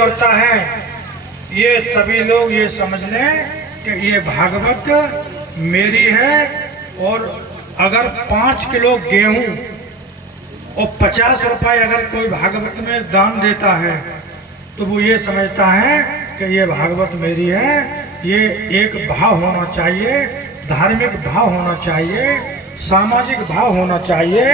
करता है, ये सभी लोग ये समझ लें कि ये भागवत मेरी है। और अगर 5 किलो गेहूं और 50 रुपए अगर कोई भागवत में दान देता है तो वो ये समझता है कि ये भागवत मेरी है। ये एक भाव होना चाहिए, धार्मिक भाव होना चाहिए, सामाजिक भाव होना चाहिए।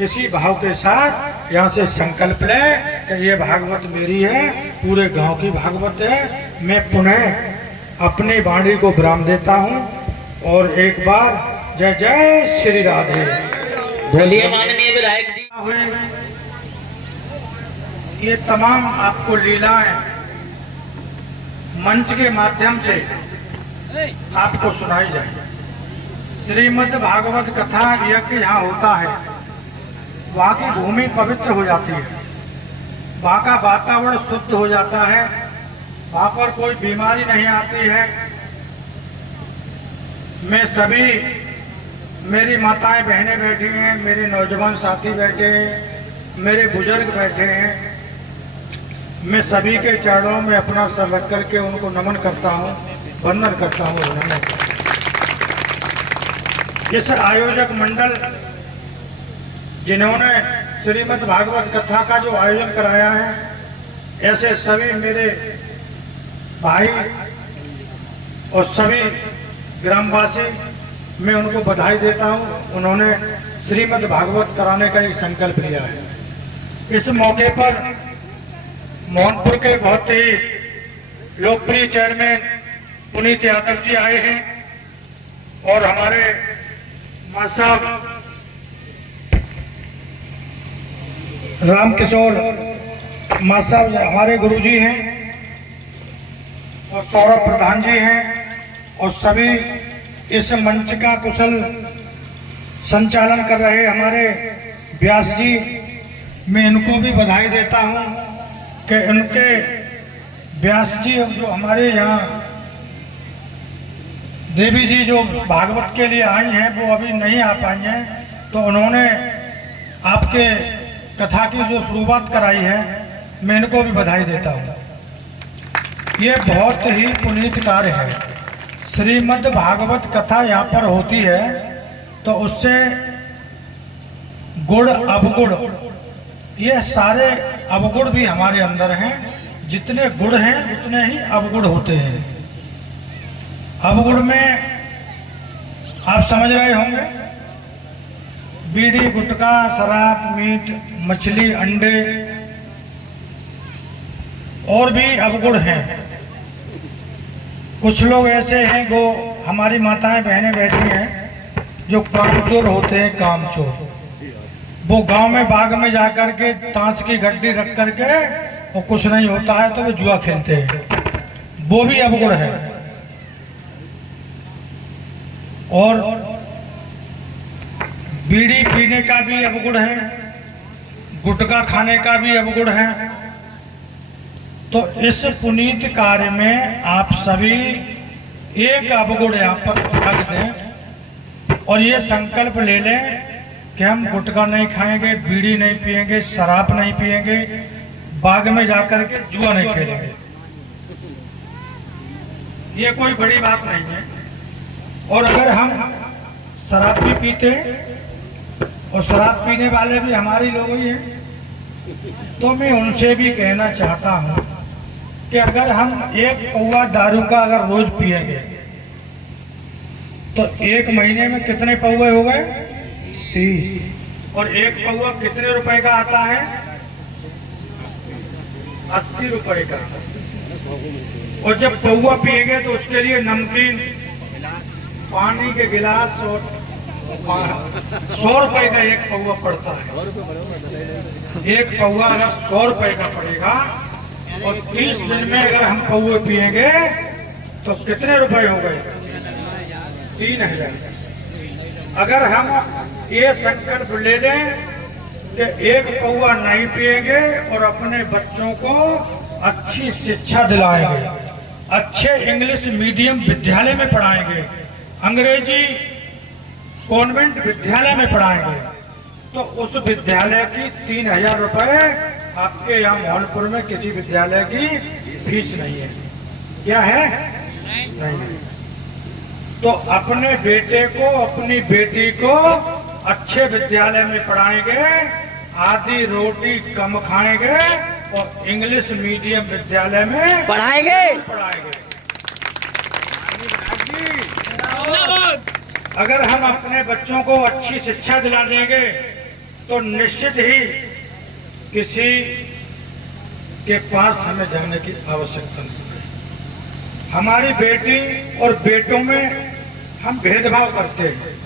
इसी भाव के साथ यहाँ से संकल्प लें कि ये भागवत मेरी है, पूरे गांव की भागवत है। मैं पुनः अपनी वाणी को विराम देता हूँ और एक बार जय जय श्री राधे बोलिए माननीय विधायक जी। ये तमाम आपको लीलाएं मंच के माध्यम से आपको सुनाई जाए। श्रीमद् भागवत कथा यज्ञ यहाँ होता है, वहाँ की भूमि पवित्र हो जाती है, वहाँ का वातावरण शुद्ध हो जाता है, वहाँ पर कोई बीमारी नहीं आती है। मैं सभी, मेरी माताएं बहनें बैठी हैं, मेरे नौजवान साथी बैठे हैं, मेरे बुजुर्ग बैठे हैं, मैं सभी के चरणों में अपना सर रख करके उनको नमन करता हूँ, वंदन करता हूँ, अभिनंदन करता हूँ। इस आयोजक मंडल जिन्होंने श्रीमद् भागवत कथा का जो आयोजन कराया है, ऐसे सभी मेरे भाई और सभी ग्रामवासी, मैं उनको बधाई देता हूँ। उन्होंने श्रीमद् भागवत कराने का एक संकल्प लिया है। इस मौके पर मोहनपुर के बहुत ही लोकप्रिय चेयरमैन पुनीत यादव जी आए हैं और हमारे मां साहब रामकिशोर मां साहब हमारे गुरुजी हैं और सौरभ प्रधान जी हैं और सभी इस मंच का कुशल संचालन कर रहे हमारे व्यास जी, मैं इनको भी बधाई देता हूं कि उनके व्यास जी जो हमारे यहाँ देवी जी जो भागवत के लिए आई हैं वो अभी नहीं आ पाई हैं, तो उन्होंने आपके कथा की जो शुरुआत कराई है, मैं इनको भी बधाई देता हूँ। ये बहुत ही पुनीत कार्य है। श्रीमद् भागवत कथा यहाँ पर होती है तो उससे गुण अवगुण, ये सारे अवगुण भी हमारे अंदर हैं। जितने गुण हैं उतने ही अवगुण होते हैं। अवगुण में आप समझ रहे होंगे, बीड़ी, गुटखा, शराब, मीट, मछली, अंडे और भी अवगुण हैं। कुछ लोग ऐसे हैं जो हमारी माताएं बहनें बैठी हैं जो कामचोर होते हैं। कामचोर वो गांव में बाग में जाकर के ताश की गड्डी रख करके और कुछ नहीं होता है तो वो जुआ खेलते हैं, वो भी अवगुण है। और बीड़ी पीने का भी अवगुण है, गुटखा खाने का भी अवगुण है। तो इस पुनीत कार्य में आप सभी एक अवगुण यहाँ पर रख दें और ये संकल्प ले लें कि हम गुटखा नहीं खाएंगे, बीड़ी नहीं पिएंगे, शराब नहीं पिएंगे, बाग में जाकर के जुआ नहीं खेलेंगे। ये कोई बड़ी बात नहीं है। और अगर हम शराब भी पीते और शराब पीने वाले भी हमारी लोग ही हैं, तो मैं उनसे भी कहना चाहता हूँ कि अगर हम एक पौवा दारू का अगर रोज पिएंगे तो एक महीने में कितने पौवे हो गए? 30। और एक पौवा कितने रुपए का आता है? 80 रुपए का। और जब पौवा पिएंगे तो उसके लिए नमकीन, पानी के गिलास और 100 रुपए का एक पौवा पड़ता है। एक पौवा अगर 100 रुपए का पड़ेगा और 30 दिन में अगर हम पौवे पिएंगे तो कितने रुपए हो गए? 3000। अगर हम ये संकल्प ले लें कि एक पौवा नहीं पिएंगे और अपने बच्चों को अच्छी शिक्षा दिलाएंगे, अच्छे इंग्लिश मीडियम विद्यालय में पढ़ाएंगे, अंग्रेजी कॉन्वेंट विद्यालय में पढ़ाएंगे, तो उस विद्यालय की 3000 रुपए आपके यहाँ मोहनपुर में किसी विद्यालय की फीस नहीं है। क्या है? नहीं। तो अपने बेटे को अपनी बेटी को अच्छे विद्यालय में पढ़ाएंगे, आधी रोटी कम खाएंगे और इंग्लिश मीडियम विद्यालय में पढ़ाएंगे। अगर हम अपने बच्चों को अच्छी शिक्षा दिला देंगे तो निश्चित ही किसी के पास हमें जाने की आवश्यकता नहीं है। हमारी बेटी और बेटों में हम भेदभाव करते हैं।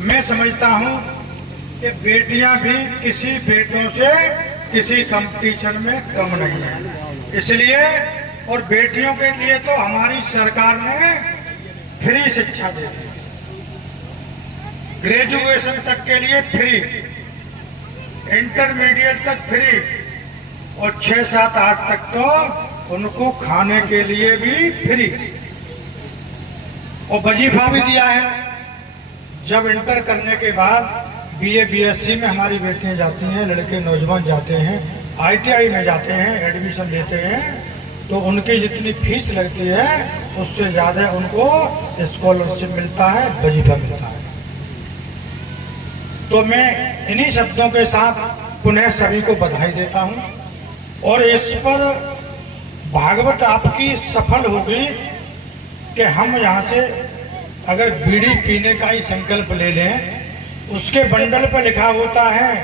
मैं समझता हूं कि बेटियां भी किसी बेटों से किसी कंपटीशन में कम नहीं है। इसलिए और बेटियों के लिए तो हमारी सरकार ने फ्री शिक्षा दी है, ग्रेजुएशन तक के लिए फ्री, इंटरमीडिएट तक फ्री और 6, 7, 8 तक तो उनको खाने के लिए भी फ्री और वजीफा भी दिया है। जब इंटर करने के बाद बीए बीएससी में हमारी बेटियां जाती हैं, लड़के नौजवान जाते हैं, आईटीआई में जाते हैं, एडमिशन लेते हैं, तो उनकी जितनी फीस लगती है उससे ज़्यादा उनको स्कॉलरशिप मिलता है, वजीफा मिलता है। तो मैं इन्हीं शब्दों के साथ पुनः सभी को बधाई देता हूं और इस पर भागवत आपकी सफल होगी कि हम यहाँ से अगर बीड़ी पीने का ही संकल्प ले लें, उसके बंडल पर लिखा होता है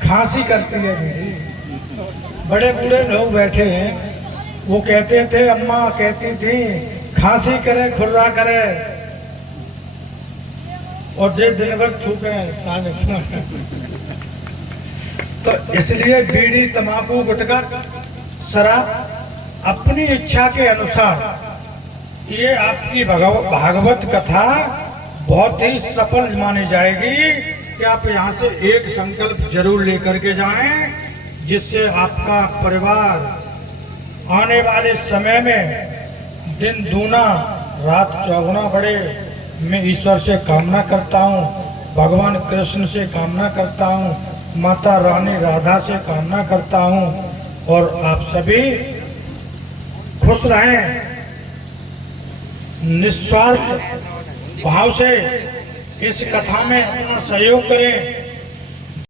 खांसी करती है बीड़ी। बड़े बूढ़े लोग बैठे हैं, वो कहते थे, अम्मा कहती थी खांसी करे खुर्रा करे और जे दिन भर थूके सांझ। तो इसलिए बीड़ी तंबाकू गुटखा शराब अपनी इच्छा के अनुसार, ये आपकी भागवत कथा बहुत ही सफल मानी जाएगी कि आप यहाँ से एक संकल्प जरूर लेकर के जाएं, जिससे आपका परिवार आने वाले समय में दिन दूना रात चौगुना बढ़े। मैं ईश्वर से कामना करता हूँ, भगवान कृष्ण से कामना करता हूँ, माता रानी राधा से कामना करता हूँ और आप सभी खुश रहें, निस्वार्थ भाव से इस कथा में अपना सहयोग करें